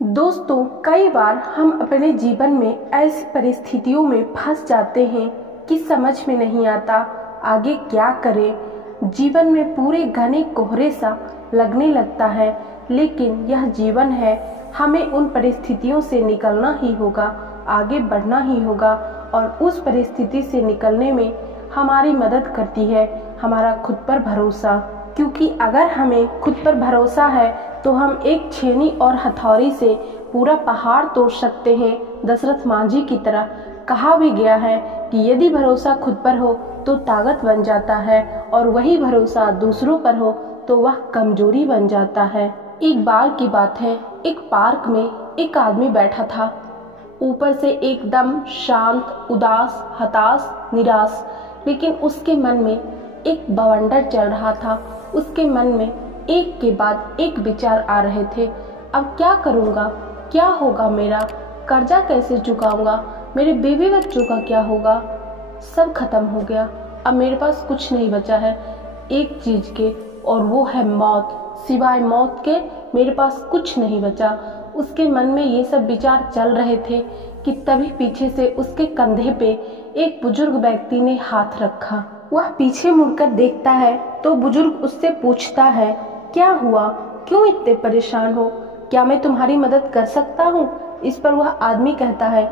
दोस्तों, कई बार हम अपने जीवन में ऐसी परिस्थितियों में फंस जाते हैं कि समझ में नहीं आता आगे क्या करें। जीवन में पूरे घने कोहरे सा लगने लगता है, लेकिन यह जीवन है, हमें उन परिस्थितियों से निकलना ही होगा, आगे बढ़ना ही होगा। और उस परिस्थिति से निकलने में हमारी मदद करती है हमारा खुद पर भरोसा, क्योंकि अगर हमें खुद पर भरोसा है तो हम एक छेनी और हथौड़ी से पूरा पहाड़ तोड़ सकते हैं। दशरथ मांझी की तरह कहा भी गया है कि यदि भरोसा खुद पर हो तो ताकत बन जाता है, और वही भरोसा दूसरों पर हो तो वह कमजोरी बन जाता है। एक बार की बात है, एक पार्क में एक आदमी बैठा था। ऊपर से एकदम शांत, उदास, हताश, निराश, लेकिन उसके मन में एक बवंडर चल रहा था। उसके मन में एक के बाद एक विचार आ रहे थे। अब क्या करूँगा, क्या होगा मेरा, कर्जा कैसे चुकाऊंगा, मेरे बीवी बच्चों का क्या होगा। सब खत्म हो गया, अब मेरे पास कुछ नहीं बचा है एक चीज के, और वो है मौत। सिवाय मौत के मेरे पास कुछ नहीं बचा। उसके मन में ये सब विचार चल रहे थे कि तभी पीछे से उसके कंधे पे एक बुजुर्ग व्यक्ति ने हाथ रखा। वह पीछे मुड़कर देखता है तो बुजुर्ग उससे पूछता है, क्या हुआ, क्यों इतने परेशान हो, क्या मैं तुम्हारी मदद कर सकता हूँ। इस पर वह आदमी कहता है,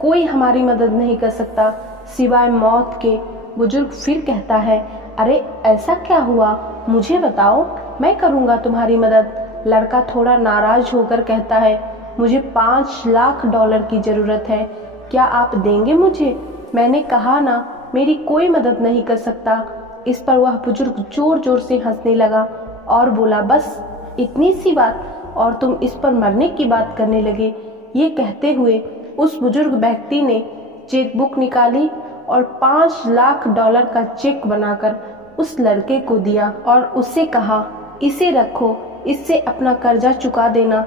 कोई हमारी मदद नहीं कर सकता सिवाय मौत के। बुजुर्ग फिर कहता है, अरे ऐसा क्या हुआ, मुझे बताओ, मैं करूँगा तुम्हारी मदद। लड़का थोड़ा नाराज होकर कहता है, मुझे $5 लाख की ज़रूरत है, क्या आप देंगे मुझे। मैंने कहा ना, मेरी कोई मदद नहीं कर सकता। इस पर वह बुजुर्ग जोर जोर से हंसने लगा और बोला, बस इतनी सी बात, और तुम इस पर मरने की बात करने लगे। ये कहते हुए उस बुजुर्ग व्यक्ति ने चेकबुक निकाली और $5 लाख का चेक बनाकर उस लड़के को दिया और उससे कहा, इसे रखो, इससे अपना कर्जा चुका देना।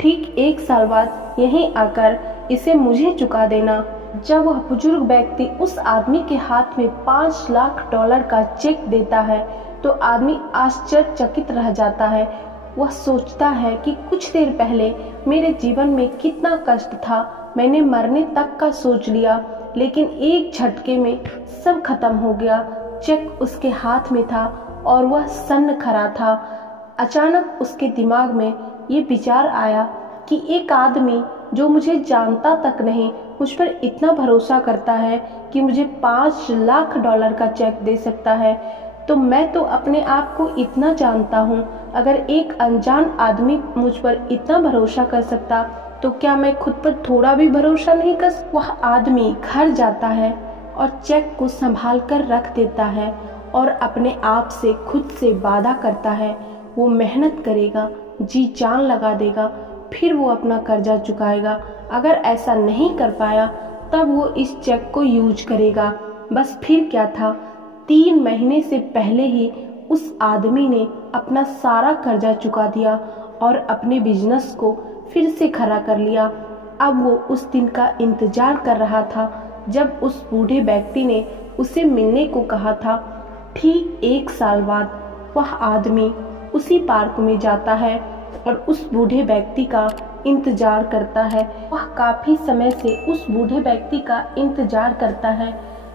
ठीक 1 साल बाद यहीं आकर इसे मुझे चुका देना। जब वह बुजुर्ग व्यक्ति उस आदमी के हाथ में $5 लाख का चेक देता है तो आदमी आश्चर्यचकित रह जाता है। वह सोचता है कि कुछ देर पहले मेरे जीवन में कितना कष्ट था, मैंने मरने तक का सोच लिया, लेकिन एक झटके में सब खत्म हो गया। चेक उसके हाथ में था और वह सन्न खड़ा था। अचानक उसके दिमाग में ये विचार आया कि एक आदमी जो मुझे जानता तक नहीं, मुझ पर इतना भरोसा करता है कि मुझे $5 लाख का चेक दे सकता है, तो मैं तो अपने आप को इतना जानता हूँ। अगर एक अनजान आदमी मुझ पर इतना भरोसा कर सकता तो क्या मैं खुद पर थोड़ा भी भरोसा नहीं कर। वह आदमी घर जाता है और चेक को संभाल कर रख देता है और अपने आप से खुद से वादा करता है, वो मेहनत करेगा, जी जान लगा देगा, फिर वो अपना कर्जा चुकाएगा। अगर ऐसा नहीं कर पाया तब वो इस चेक को यूज करेगा। बस फिर क्या था, 3 महीने से पहले ही उस आदमी ने अपना सारा कर्जा चुका दिया और अपने बिजनेस को फिर से खड़ा कर लिया। अब वो उस दिन का इंतजार कर रहा था जब उस बूढ़े व्यक्ति ने उसे मिलने को कहा था। ठीक 1 साल बाद वह आदमी उसी पार्क में जाता है और उस बूढ़े व्यक्ति का इंतजार करता है। वह काफी समय से उस बूढ़े व्यक्ति का इंतजार करता है।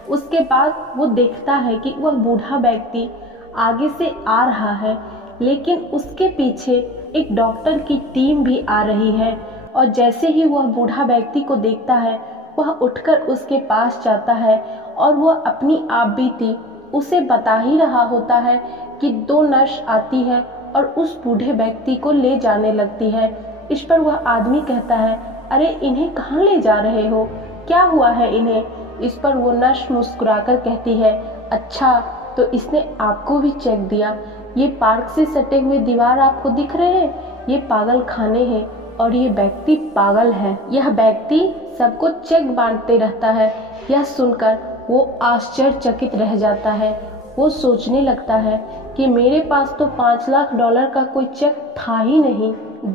उसके बाद वो देखता है कि वह बूढ़ा व्यक्ति आगे से आ रहा है, लेकिन उसके पीछे एक डॉक्टर की टीम भी आ रही है। और जैसे ही वह बूढ़ा व्यक्ति को देखता है, वह उठकर उसके पास जाता है और वह अपनी आप बीती उसे बता ही रहा होता है कि 2 नर्स आती है और उस बूढ़े व्यक्ति को ले जाने लगती है। इस पर वह आदमी कहता है, अरे इन्हें कहाँ ले जा रहे हो, क्या हुआ है इन्हें। इस पर वो नर्स मुस्कुराकर कहती है, अच्छा तो इसने आपको भी चेक दिया। ये पार्क से सटे हुए दीवार आपको दिख रहे हैं, ये पागल खाने हैं और ये व्यक्ति पागल है। यह व्यक्ति सबको चेक बांटते रहता है। यह सुनकर वो आश्चर्यचकित रह जाता है। वो सोचने लगता है कि मेरे पास तो $5 लाख का कोई चेक था ही नहीं।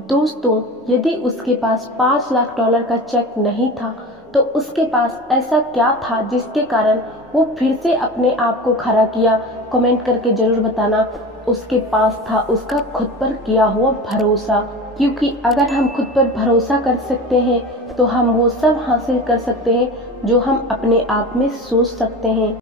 दोस्तों, यदि उसके पास $5 लाख का चेक नहीं था तो उसके पास ऐसा क्या था जिसके कारण वो फिर से अपने आप को खड़ा किया। कमेंट करके जरूर बताना। उसके पास था उसका खुद पर किया हुआ भरोसा। क्योंकि अगर हम खुद पर भरोसा कर सकते हैं तो हम वो सब हासिल कर सकते हैं जो हम अपने आप में सोच सकते हैं।